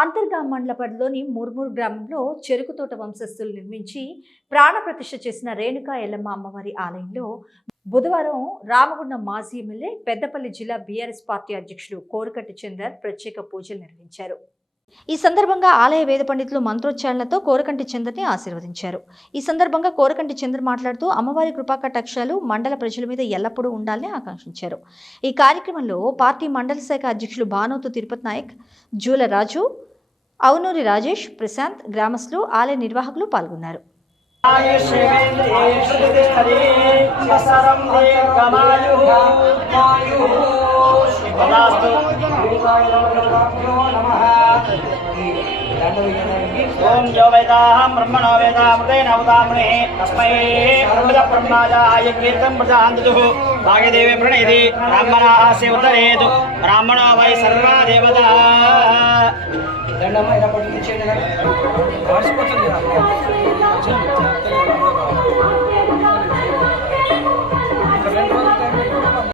అంతర్గా మండలపడిలోని ముర్మూర్ గ్రామంలో చెరుకు తోట వంశస్థులు నిర్మించి ప్రాణప్రతిష్ఠ చేసిన రేణుకా ఎల్లమ్మ అమ్మవారి ఆలయంలో బుధవారం రామగుండం మాజీ ఎమ్మెల్యే పెద్దపల్లి జిల్లా బీఆర్ఎస్ పార్టీ అధ్యక్షుడు కోరకట్టి చందర్ ప్రత్యేక పూజలు నిర్వహించారు. ఈ సందర్భంగా ఆలయ వేద పండితులు మంత్రోచ్చారణలతో కోరకంటి చంద్రని ఆశీర్వదించారు. ఈ సందర్భంగా కోరకంటి చంద్ర మాట్లాడుతూ అమ్మవారి కృపా కటాక్షాలు మండల ప్రజల మీద ఎల్లప్పుడూ ఉండాలని ఆకాంక్షించారు. ఈ కార్యక్రమంలో పార్టీ మండల శాఖ అధ్యక్షులు భానోతు తిరుపతి నాయక్ జూలరాజు అవునూరి రాజేష్ ప్రశాంత్ గ్రామస్తులు ఆలయ నిర్వాహకులు పాల్గొన్నారు ఓం జో వేదాహం బ్రహ్మణో వేదామృతేన ఉదామృణే తస్మై అమృత బ్రహ్మాజాయ కీర్తం ప్రజాంతు భాగ్యదేవి ప్రణయతి బ్రాహ్మణ ఆస్య బ్రాహ్మణో వై సర్వా దేవత దండమ్మ ఇలా పట్టుకు చేయండి